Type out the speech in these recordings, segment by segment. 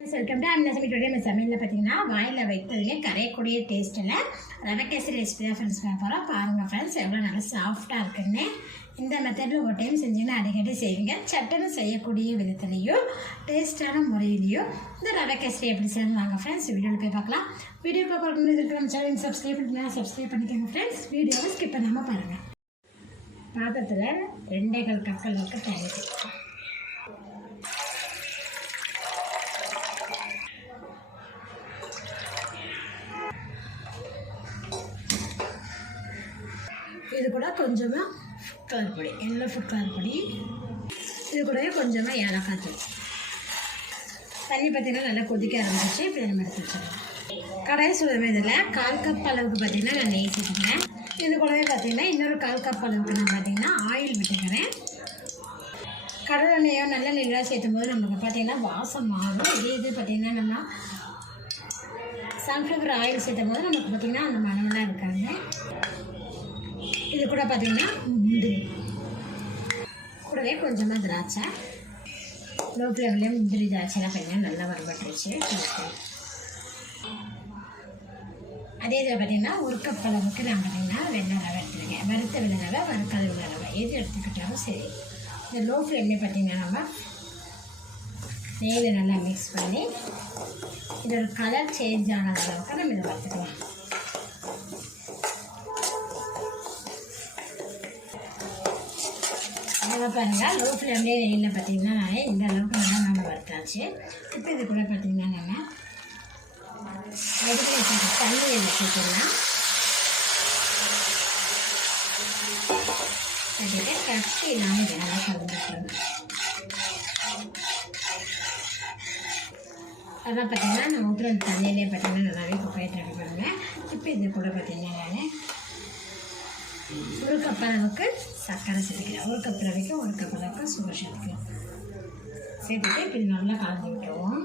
Welcome to அம்னா சமையல் today சமையலில் பார்த்தீங்கன்னா வாயில் வைத்ததுலேயே கரையக்கூடிய டேஸ்ட்டில் ரவை கேசரி ரெசிபி தான் ஃப்ரெண்ட்ஸ் பண்ண போகிறோம் பாருங்கள் ஃப்ரெண்ட்ஸ் எவ்வளோ நல்லா சாஃப்டாக இருக்குன்னு. இந்த மெத்தடில் ஒரு டைம் செஞ்சீங்கன்னா அடிக்கடி செய்வீங்க. சட்டுன்னு செய்யக்கூடிய விதத்துலேயும் டேஸ்ட்டான முறையிலையும் இந்த ரவை கேசரி எப்படி செய்யணும் வாங்க ஃப்ரெண்ட்ஸ் வீடியோவில் போய் பார்க்கலாம். வீடியோ பார்க்க முன்னாடி இருக்கிற நம்ம சேனல் சப்ஸ்கிரைப் பண்ணிக்கலாம் சப்ஸ்கிரைப் பண்ணிக்கோங்க ஃப்ரெண்ட்ஸ் வீடியோவை ஸ்கிப் பண்ணாமல் பாருங்கள் பாத்திரத்தில் ரெண்டே கால் கப்பல் இருக்க தேவை இது கூட கொஞ்சமாக கலர் பொடி எல்லோ ஃபுட் கலர் பொடி. இது கூடவே கொஞ்சமாக ஏலக்காய் தூள். தண்ணி பார்த்தீங்கன்னா நல்லா கொதிக்க ஆரம்பிச்சு இப்போ நம்ம எடுத்து வச்சிடலாம். கடாய் சுடுமே இதில் கால் கப் அளவுக்கு பார்த்தீங்கன்னா நான் நெய் சேர்த்துக்கிறேன் இது கூடவே பார்த்தீங்கன்னா இன்னொரு கால் கப் அளவுக்கு நான் பார்த்தீங்கன்னா ஆயில் விட்டுக்கிறேன். கடலை எண்ணெயோ நல்ல நெல்லாக சேர்த்தும் போது நமக்கு பார்த்தீங்கன்னா வாசம் மாறும். இதே இது பார்த்தீங்கன்னா நம்ம சன்ஃப்ளவர் ஆயில் சேர்த்தும் போது நமக்கு பார்த்தீங்கன்னா அந்த மனமெல்லாம் இருக்காங்க இது கூட பார்த்தீங்கன்னா முந்திரி. கூடவே கொஞ்சமாக திராட்சை. லோ ஃப்ளேம்லேயே முந்திரி திராட்சைலாம் பார்த்தீங்கன்னா நல்லா வரப்பட்டுருச்சு அதே இதில் பார்த்தீங்கன்னா ஒரு கப் அளவுக்கு நான் பார்த்தீங்கன்னா வெள்ளை ரவை எடுத்துருக்கேன். வறுத்த வெள்ளை ரவை வறுக்காத வெள்ளை ரவை. எது எடுத்துக்கிட்டாலும் சரி. இந்த லோ ஃப்ளேம்லேயே பார்த்தீங்கன்னா நம்ம நெய்யில் நல்லா மிக்ஸ் பண்ணி இதோட கலர் சேஞ்ச் ஆன அளவுக்கு நம்ம இதை வறுத்துக்கலாம். அதை பாருங்கள் லோ ஃப்ளேம்லேயே நெய்யில் பார்த்தீங்கன்னா நான் இந்த அளவுக்கு நல்லா நம்ம வறுத்தாச்சு. இப்போ இது கூட பார்த்தீங்கன்னா நம்ம எடுத்து வச்சுட்டு தண்ணியை வச்சுக்கலாம் கட்டி இல்லாமல் இதை நல்லா கலந்துக்கணும் அதான் பார்த்தீங்கன்னா நான் ஊற்றுற தண்ணியிலே பார்த்தீங்கன்னா நல்லாவே குப்பையை தடுப்பாங்க இப்போ இது கூட பார்த்தீங்கன்னா நான் ஒரு கப் அளவுக்கு சர்க்கரை சேர்த்துக்கலாம். ஒரு கப் ரவைக்கு ஒரு கப் அளவுக்கு சுகர் சேர்த்துக்கலாம். சேர்த்துட்டு இப்போ இது நல்லா கலந்து விட்டுருவோம்.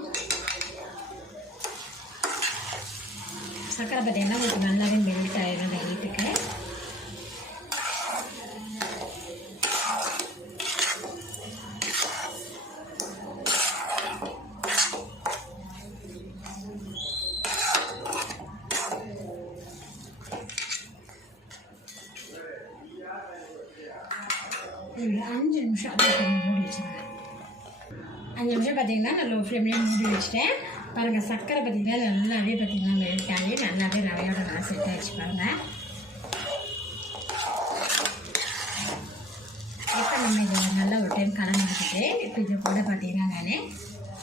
சர்க்கரை பார்த்தீங்கன்னா உங்களுக்கு நல்லாவே மெல்ட் ஆயிடும் அந்த ஒரு அஞ்சு நிமிஷம் அப்படியே மூடி வச்சுருவேன் அஞ்சு நிமிஷம் பார்த்தீங்கன்னா நான் லோ ஃப்ளேம்லேயே மூடி வச்சுட்டேன். பாருங்கள் சர்க்கரை பார்த்தீங்கன்னா நல்லாவே பார்த்தீங்கன்னா மெல்ட் நல்லாவே ரவையோட நல்லா செட் ஆகிடுச்சு பாருங்கள் இப்போ நம்ம இதை நல்லா ஒரு டைம் கலந்து விட்டுட்டு இப்போ இது கூட பார்த்தீங்கன்னா நான்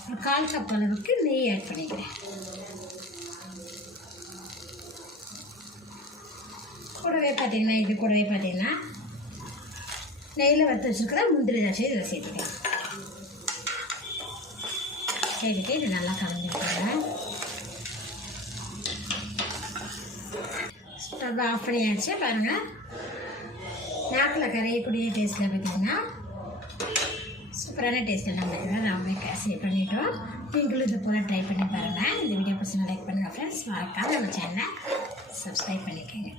ஒரு கால் கப் அளவுக்கு நெய் ஆட் பண்ணிக்கிறேன். கூடவே பார்த்தீங்கன்னா இது கூடவே பார்த்தீங்கன்னா நெய்யில் வறுத்து வச்சுருக்கிற முந்திரி திராட்சை இதில் சேர்த்துக்கலாம் சேர்த்துட்டு இது நல்லா கலந்துருக்காங்க ஸ்டவ் ஆஃப் பண்ணியாச்சு பாருங்கள் நாக்கில் கரையக்கூடிய டேஸ்ட்டில் பார்த்தீங்கன்னா சூப்பரான டேஸ்ட் எல்லாம் பார்த்தீங்கன்னா நாமே கேசரி பண்ணிட்டோம். நீங்களும் இது போல் ட்ரை பண்ணி பாருங்கள் இந்த வீடியோ பிடிச்சி லைக் பண்ணுங்கள் ஃப்ரெண்ட்ஸ் மறக்காம நம்ம சேனலை சப்ஸ்கிரைப் பண்ணிக்கோங்க.